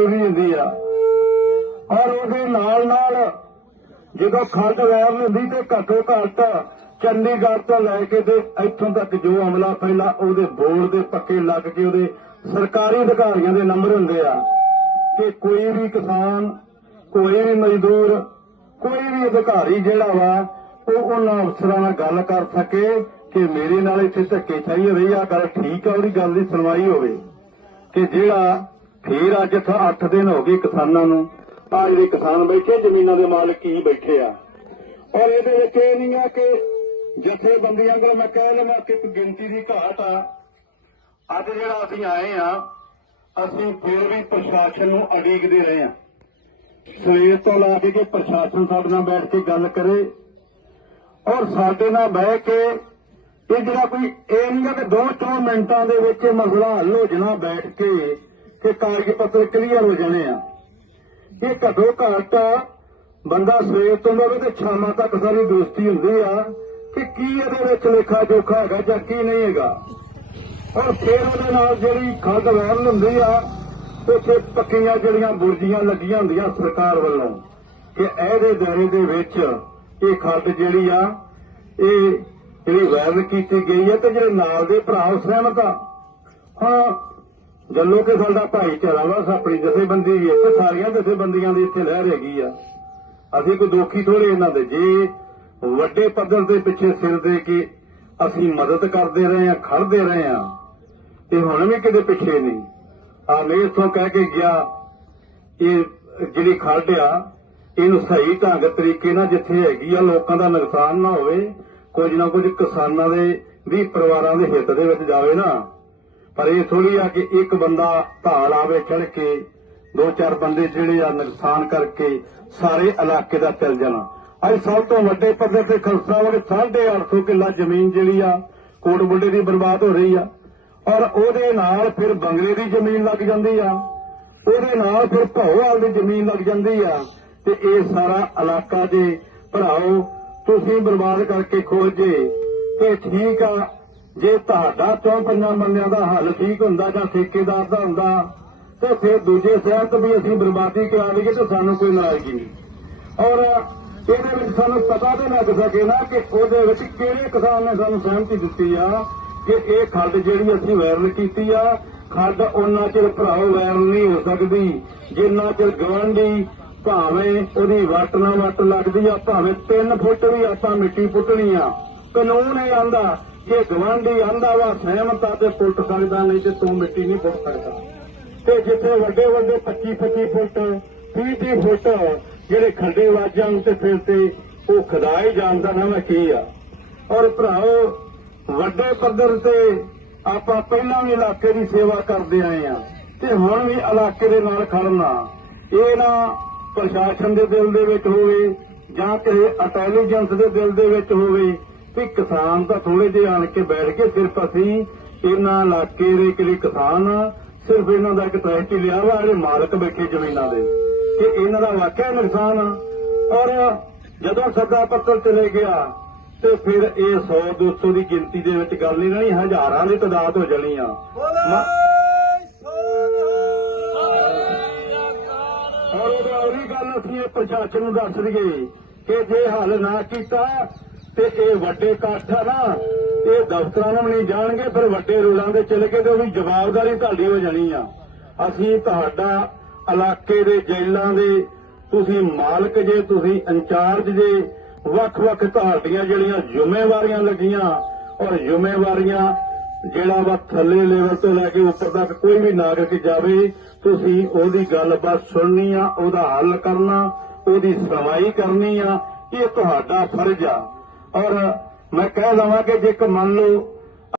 ਵੀ ਹੁੰਦੀ ਆ। ਔਰ ਉਹਦੇ ਨਾਲ ਨਾਲ ਜਦੋਂ ਖਰਚ ਵੈਰ ਹੁੰਦੀ ਤੇ ਘੱਟੋ ਘੱਟ ਚੰਡੀਗੜ੍ਹ ਤੋਂ ਲੈ ਕੇ ਤੇ ਇੱਥੋਂ ਤੱਕ ਜੋ ਅਮਲਾ ਪਹਿਲਾਂ ਉਹਦੇ ਬੋਰਡ ਦੇ ਪੱਕੇ ਲੱਗ ਕੇ ਉਹਦੇ ਸਰਕਾਰੀ ਅਧਿਕਾਰੀਆਂ ਦੇ ਨੰਬਰ ਹੁੰਦੇ ਆ ਕਿ ਕੋਈ ਵੀ ਕਿਸਾਨ, ਕੋਈ ਵੀ ਮਜ਼ਦੂਰ, ਕੋਈ ਵੀ ਅਧਿਕਾਰੀ ਜਿਹੜਾ ਵਾ, ਉਹ ਉਹਨਾਂ ਅਫਸਰਾਂ ਨਾਲ ਗੱਲ ਕਰ ਸਕੇ ਕਿ ਮੇਰੇ ਨਾਲ ਇੱਥੇ ਧੱਕੇ ਚਾਹੀ ਰਹੀ ਆ ਗੱਲ ਠੀਕ ਆ, ਉਹਦੀ ਗੱਲ ਦੀ ਸੁਣਵਾਈ ਹੋਵੇ। ਕਿ ਜਿਹੜਾ ਫੇਰ ਅੱਜ ਇੱਥੇ 8 ਦਿਨ ਹੋ ਗਏ ਕਿਸਾਨਾਂ ਨੂੰ। ਆ ਜਿਹੜੇ ਕਿਸਾਨ ਬੈਠੇ ਜ਼ਮੀਨਾਂ ਦੇ ਮਾਲਕ ਕੀ ਬੈਠੇ ਆ। ਔਰ ਇਹਦੇ ਵਿੱਚ ਇਹ ਨਹੀਂ ਆ ਕਿ ਜਥੇਬੰਦੀਆਂ ਕੋਲ ਮੈਂ ਕਹਿ ਲਵਾਂ ਕਿ ਗਿਣਤੀ ਦੀ ਘਾਟ ਆ। ਅੱਜ ਜਿਹੜਾ ਅਸੀਂ ਆਏ ਆ, ਅਸੀਂ ਫਿਰ ਵੀ ਪ੍ਰਸ਼ਾਸਨ ਨੂੰ ਅਡੀਕਦੇ ਰਹੇ ਆ। ਸਵੇਰ ਤੋਂ ਲਾ ਕੇ ਕਿ ਪ੍ਰਸ਼ਾਸਨ ਸਾਡੇ ਨਾਲ ਬੈਠ ਕੇ ਗੱਲ ਕਰੇ ਔਰ ਸਾਡੇ ਨਾਲ ਬਹਿ ਕੇ ਇਹ ਜਿਹੜਾ ਕੋਈ ਇਹ ਨਹੀਂ ਗਾ ਕਿ ਦੋ ਚੌਂ ਮਿੰਟਾਂ ਦੇ ਵਿੱਚ ਇਹ ਮਸਲਾ ਹੱਲ ਹੋ ਜਾਣਾ ਬੈਠ ਕੇ। ਕਿ ਕਾਗਜ਼ ਪੱਤਰ ਕਲੀਅਰ ਹੋ ਜਾਣੇ ਆ। ਇਹ ਘੱਟੋ ਘੱਟ ਬੰਦਾ ਸਵੇਰ ਤੋਂ ਲੈ ਤੇ ਸ਼ਾਮਾਂ ਤੱਕ ਸਾਰੀ ਦੋਸਤੀ ਹੁੰਦੀ ਆ ਕਿ ਕੀ ਇਹਦੇ ਵਿੱਚ ਲੇਖਾ ਜੋਖਾ ਹੈਗਾ ਜਾਂ ਕੀ ਨਹੀਂ ਹੈਗਾ। ਔਰ ਫਿਰ ਉਹਦੇ ਨਾਲ ਜਿਹੜੀ ਖੱਡ ਵੈਲ ਹੁੰਦੀ ਆ, ਉੱਥੇ ਪੱਕੀਆਂ ਜਿਹੜੀਆਂ ਬੁਰਜੀਆਂ ਲੱਗੀਆਂ ਹੁੰਦੀਆਂ ਸਰਕਾਰ ਵੱਲੋਂ ਕਿ ਇਹਦੇ ਦਾਇਰੇ ਦੇ ਵਿੱਚ ਇਹ ਖੱਡ ਜਿਹੜੀ ਆ, ਇਹ ਜਿਹੜੀ ਵੈਲ ਕੀਤੀ ਗਈ ਹੈ ਤੇ ਜਿਹੜੇ ਨਾਲ ਦੇ ਭਰਾ ਸਹਿਮਤ ਆ। ਹਾਂ ਜੱਲੋ ਕੇ ਸਾਡਾ ਭਾਈਚਾਰਾ ਵਾ ਆਪਣੀ ਜਥੇਬੰਦੀ ਵੀ ਇੱਥੇ, ਸਾਰੀਆਂ ਜਥੇਬੰਦੀਆਂ ਦੀ ਇੱਥੇ ਲਹਿਰ ਹੈਗੀ ਆ। ਅਸੀਂ ਕੋਈ ਦੋਖੀ ਥੋੜੇ ਇਹਨਾਂ ਦੇ। ਜੇ ਵੱਡੇ ਪੱਧਰ ਦੇ ਪਿੱਛੇ ਸਿਰ ਦੇ ਕੇ ਅਸੀਂ ਮਦਦ ਕਰਦੇ ਰਹੇ ਆ ਖੜਦੇ ਰਹੇ ਆ ਤੇ ਹੁਣ ਵੀ ਕਿਤੇ ਪਿੱਛੇ ਨਹੀਂ। ਆ ਮੇਰ ਤੋਂ ਕਹਿ ਕੇ ਗਿਆ, ਇਹ ਜਿਹੜੀ ਖੱਡ ਆ, ਇਹਨੂੰ ਸਹੀ ਢੰਗ ਤਰੀਕੇ ਨਾਲ ਜਿੱਥੇ ਹੈਗੀ ਆ, ਲੋਕਾਂ ਦਾ ਨੁਕਸਾਨ ਨਾ ਹੋਵੇ, ਕੁਝ ਨਾ ਕੁਝ ਕਿਸਾਨਾਂ ਦੇ ਵੀ ਪਰਿਵਾਰਾਂ ਦੇ ਹਿੱਤ ਦੇ ਵਿੱਚ ਜਾਵੇ ਨਾ। ਪਰ ਇਹ ਥੋੜੀ ਆ ਕਿ ਇੱਕ ਬੰਦਾ ਢਾਲ ਆਵੇ ਚੜ ਕੇ ਦੋ ਚਾਰ ਬੰਦੇ ਜਿਹੜੇ ਆ ਨੁਕਸਾਨ ਕਰਕੇ ਸਾਰੇ ਇਲਾਕੇ ਦਾ ਚੱਲ ਜਾਣਾ। ਅੱਜ ਸਭ ਤੋਂ ਵੱਡੇ ਪੱਧਰ ਤੇ ਖਲਸਾ ਵਾਲੇ 850 ਕਿੱਲਾ ਜ਼ਮੀਨ ਜਿਹੜੀ ਆ ਕੋਟ ਬੁੱਢੇ ਦੀ ਬਰਬਾਦ ਹੋ ਰਹੀ ਆ। ਔਰ ਉਹਦੇ ਨਾਲ ਫਿਰ ਬੰਗਲੇ ਦੀ ਜ਼ਮੀਨ ਲੱਗ ਜਾਂਦੀ ਆ। ਉਹਦੇ ਨਾਲ ਫਿਰ ਭੌਵਾਲ ਦੀ ਜ਼ਮੀਨ ਲੱਗ ਜਾਂਦੀ ਆ। ਤੇ ਇਹ ਸਾਰਾ ਇਲਾਕਾ ਦੇ ਭਰਾਓ, ਤੁਸੀਂ ਬਰਬਾਦ ਕਰਕੇ ਖੋਜੇ ਤੇ ਠੀਕ ਆ ਜੇ ਤੁਹਾਡਾ ਚੌਂ ਪੰਜਾਂ ਬੰਦਿਆਂ ਦਾ ਹੱਲ ਠੀਕ ਹੁੰਦਾ ਜਾਂ ਠੇਕੇਦਾਰ ਦਾ ਹੁੰਦਾ, ਤੇ ਫਿਰ ਦੂਜੇ ਸ਼ਹਿਰ ਤੋਂ ਵੀ ਅਸੀਂ ਬਰਬਾਦੀ ਕਰਾ ਲਈਏ ਤੇ ਸਾਨੂੰ ਕੋਈ ਨਾਰਾਜ਼ਗੀ ਨਹੀਂ। ਔਰ ਇਹਦੇ ਵਿੱਚ ਸਾਨੂੰ ਪਤਾ ਤੇ ਲੱਗ ਸਕੇ ਨਾ ਕਿ ਉਹਦੇ ਵਿੱਚ ਕਿਹੜੇ ਕਿਸਾਨ ਨੇ ਸਾਨੂੰ ਸਹਿਮਤੀ ਦਿੱਤੀ ਆ ਕਿ ਇਹ ਖੱਡ ਜਿਹੜੀ ਅਸੀਂ ਵਾਇਰਲ ਕੀਤੀ ਆ, ਖੱਡ ਉਹਨਾਂ ਚਿਰ ਭਰਾਓ ਵਾਇਰਲ ਨਹੀਂ ਹੋ ਸਕਦੀ। ਜਿੰਨਾ ਚਿਰ ਗਵਾਂਢੀ ਭਾਵੇਂ ਉਹਦੀ ਵੱਟ ਨਾ ਵੱਟ ਲੱਗਦੀ ਆ, ਭਾਵੇਂ 3 ਫੁੱਟ ਵੀ ਆਪਾਂ ਮਿੱਟੀ ਪੁੱਟਣੀ ਆ, ਕਾਨੂੰਨ ਇਹ ਆਂਦਾ ਕਿ ਗਵਾਂਢੀ ਆਂਦਾ ਵਾ ਸਹਿਮਤ ਆ ਤੇ ਪੁੱਟ ਸਕਦਾ, ਨਹੀਂ ਤੇ ਤੂੰ ਮਿੱਟੀ ਨਹੀਂ ਪੁੱਟ ਸਕਦਾ। ਤੇ ਜਿੱਥੇ ਵੱਡੇ ਵੱਡੇ 25 25 ਫੁੱਟ 30 30 ਫੁੱਟ ਜਿਹੜੇ ਖੱਡੇ ਵਾਜਾਂ ਤੇ ਫਿਰ ਤੇ ਉਹ ਖਦਾਈ ਜਾਣਦਾ ਨਾ ਮੈਂ ਕੀ ਆ? ਔਰ ਭਰਾਓ, ਵੱਡੇ ਪੱਧਰ ਤੇ ਆਪਾਂ ਪਹਿਲਾਂ ਵੀ ਇਲਾਕੇ ਦੀ ਸੇਵਾ ਕਰਦੇ ਆਏ ਆ, ਤੇ ਹੁਣ ਵੀ ਇਲਾਕੇ ਦੇ ਨਾਲ ਖੜਨਾ ਇਹ ਨਾ ਪ੍ਰਸ਼ਾਸਨ ਦੇ ਦਿਲ ਦੇ ਵਿੱਚ ਹੋਵੇ ਜਾਂ ਕਿਸੇ ਇੰਟੈਲੀਜੈਂਸ ਦੇ ਦਿਲ ਦੇ ਵਿੱਚ ਹੋਵੇ ਕਿ ਕਿਸਾਨ ਤਾਂ ਥੋੜੇ ਜਿਹੇ ਆਣ ਕੇ ਬੈਠ ਕੇ ਸਿਰਫ ਅਸੀਂ ਇਹਨਾਂ ਇਲਾਕੇ ਦੇ ਕਿਹੜੇ ਕਿਸਾਨ ਆ, ਸਿਰਫ ਇਹਨਾਂ ਦਾ ਇੱਕ ਟਰੈਸਟੀ ਲਿਆ ਵਾ ਜਿਹੜੇ ਮਾਲਕ ਬੈਠੇ ਜ਼ਮੀਨਾਂ ਦੇ। ਕਿ ਇਹਨਾਂ ਦਾ ਵਾਕਿਆ ਨੁਕਸਾਨ ਆ। ਔਰ ਜਦੋਂ ਸੱਦਾ ਪੱਤਰ ਚਲੇ ਗਿਆ ਤੇ ਫਿਰ ਇਹ 100 200 ਦੀ ਗਿਣਤੀ ਦੇ ਵਿੱਚ ਗੱਲ ਨਹੀਂ ਰਹਿਣੀ ਹਜ਼ਾਰਾਂ ਦੀ ਤਾਦਾਦ ਹੋ ਜਾਣੀ ਆ। ਔਰ ਉਹ ਉਹਦੀ ਗੱਲ ਅਸੀਂ ਇਹ ਪ੍ਰਸ਼ਾਸਨ ਨੂੰ ਦੱਸ ਦਈਏ ਕਿ ਜੇ ਹੱਲ ਨਾ ਕੀਤਾ ਤੇ ਇਹ ਵੱਡੇ ਇਕੱਠ ਆ ਨਾ, ਇਹ ਦਫ਼ਤਰਾਂ ਨੂੰ ਵੀ ਨਹੀਂ ਜਾਣਗੇ, ਫਿਰ ਵੱਡੇ ਰੋਲਾਂ ਦੇ ਚਲੇ ਗਏ ਤੇ ਉਹਦੀ ਜਵਾਬਦਾਰੀ ਤੁਹਾਡੀ ਹੋ ਜਾਣੀ ਆ। ਅਸੀਂ ਤੁਹਾਡਾ ਇਲਾਕੇ ਦੇ ਜੇਲਾਂ ਦੇ, ਤੁਸੀਂ ਮਾਲਕ ਜੇ, ਤੁਸੀਂ ਇੰਚਾਰਜ ਜੇ, ਵੱਖ-ਵੱਖ ਤੁਹਾਡੀਆਂ ਜਿਹੜੀਆਂ ਜ਼ਿੰਮੇਵਾਰੀਆਂ ਲੱਗੀਆਂ, ਔਰ ਜ਼ਿੰਮੇਵਾਰੀਆਂ ਜਿਹੜਾ ਵਾ ਥੱਲੇ ਲੈਵਲ ਤੋਂ ਲੈ ਕੇ ਉੱਪਰ ਤੱਕ ਕੋਈ ਵੀ ਨਾਗਰਿਕ ਜਾਵੇ, ਤੁਸੀਂ ਉਹਦੀ ਗੱਲਬਾਤ ਸੁਣਨੀ ਆ, ਉਹਦਾ ਹੱਲ ਕਰਨਾ, ਉਹਦੀ ਸੁਣਵਾਈ ਕਰਨੀ ਆ, ਇਹ ਤੁਹਾਡਾ ਫਰਜ਼ ਆ। ਔਰ ਮੈਂ ਕਹਿ ਲਵਾਂ ਕਿ ਜੇ ਇੱਕ ਮੰਨ ਲਓ